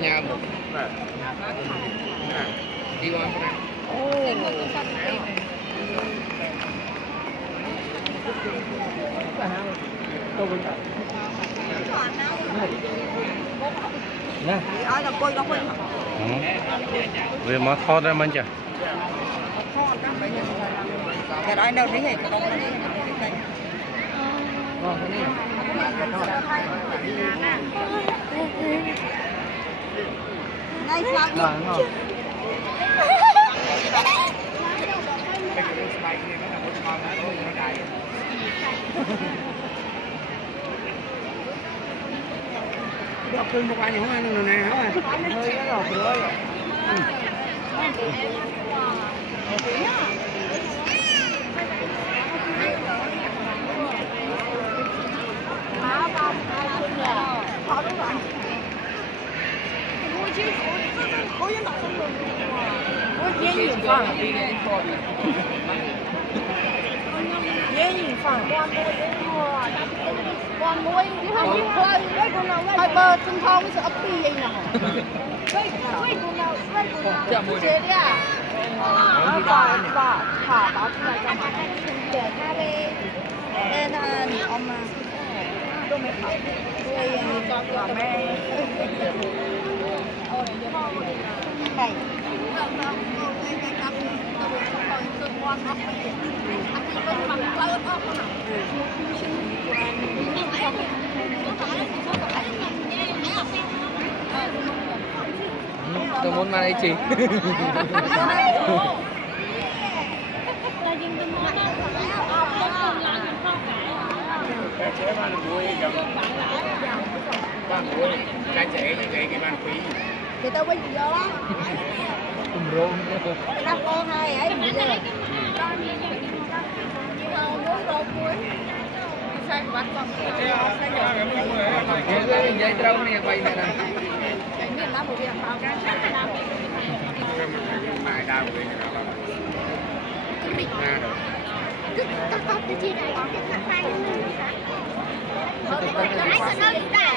nhà đi qua nè về mà thọ ra mình chưa cái đó đâu đấy cái đó ngay sao đọc từ một bài này không ăn nè hả hơi cái đọc rồi烟瘾放，còn nuôi hai bờ chân thong sẽ ấp đi vậy nào chế đi à thả báo出来干嘛给他嘞那你엄마都没好对呀我妹对tôi muốn mang đây chị thì tao quên gì vô đó tao con hai ấy bây giờ dây trâu này quay này nè mài đau vậy Các con cái chi này có cái mặt tay nữa hả? Ở cái này nó đi ra